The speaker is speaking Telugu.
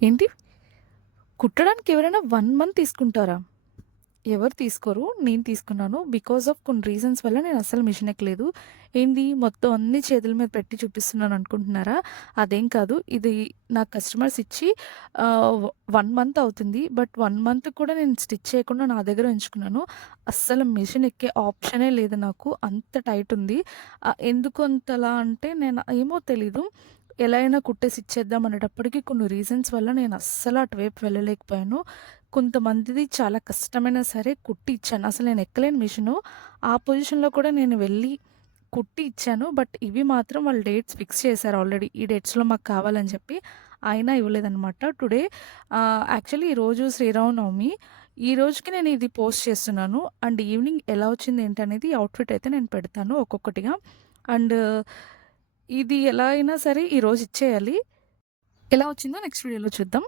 ఏంటి? కుట్టడానికి ఎవరైనా 1 మంత్ తీసుకుంటారా? ఎవరు తీసుకోరు. నేను తీసుకున్నాను. బికాజ్ ఆఫ్ కొన్ని రీజన్స్ వల్ల నేను అస్సలు మిషన్ ఎక్కలేదు. ఏంది మొత్తం అన్నీ చేతుల మీద పెట్టి చూపిస్తున్నాను అనుకుంటున్నారా? అదేం కాదు. ఇది నాకు కస్టమర్స్ ఇచ్చి 1 మంత్ అవుతుంది. బట్ 1 మంత్ కూడా నేను స్టిచ్ చేయకుండా నా దగ్గర ఉంచుకున్నాను. అస్సలు మిషన్ ఎక్కే ఆప్షనే లేదు నాకు. అంత టైట్ ఉంది. ఎందుకు అంతలా అంటే నేను ఏమో తెలీదు. ఎలా అయినా కుట్టేసి ఇచ్చేద్దాం అనేటప్పటికి కొన్ని రీజన్స్ వల్ల నేను అస్సలు అటువైపు వెళ్ళలేకపోయాను. కొంతమందిది చాలా కష్టమైనా సరే కుట్టి ఇచ్చాను. అసలు నేను ఎక్కలేని మిషను. ఆ పొజిషన్‌లో కూడా నేను వెళ్ళి కుట్టి ఇచ్చాను. బట్ ఇవి మాత్రం వాళ్ళు డేట్స్ ఫిక్స్ చేశారు ఆల్రెడీ. ఈ డేట్స్‌లో మాకు కావాలని చెప్పి. అయినా ఇవ్వలేదనమాట. టుడే యాక్చువల్లీ ఈరోజు శ్రీరామనవమి. ఈ రోజుకి నేను ఇది పోస్ట్ చేస్తున్నాను. అండ్ ఈవినింగ్ ఎలా వచ్చింది ఏంటనేది అవుట్‌ఫిట్ అయితే నేను పెడతాను ఒక్కొక్కటిగా. అండ్ ఇది ఎలా అయినా సరే ఈరోజు ఇచ్చేయాలి. ఎలా వచ్చిందో నెక్స్ట్ వీడియోలో చూద్దాం.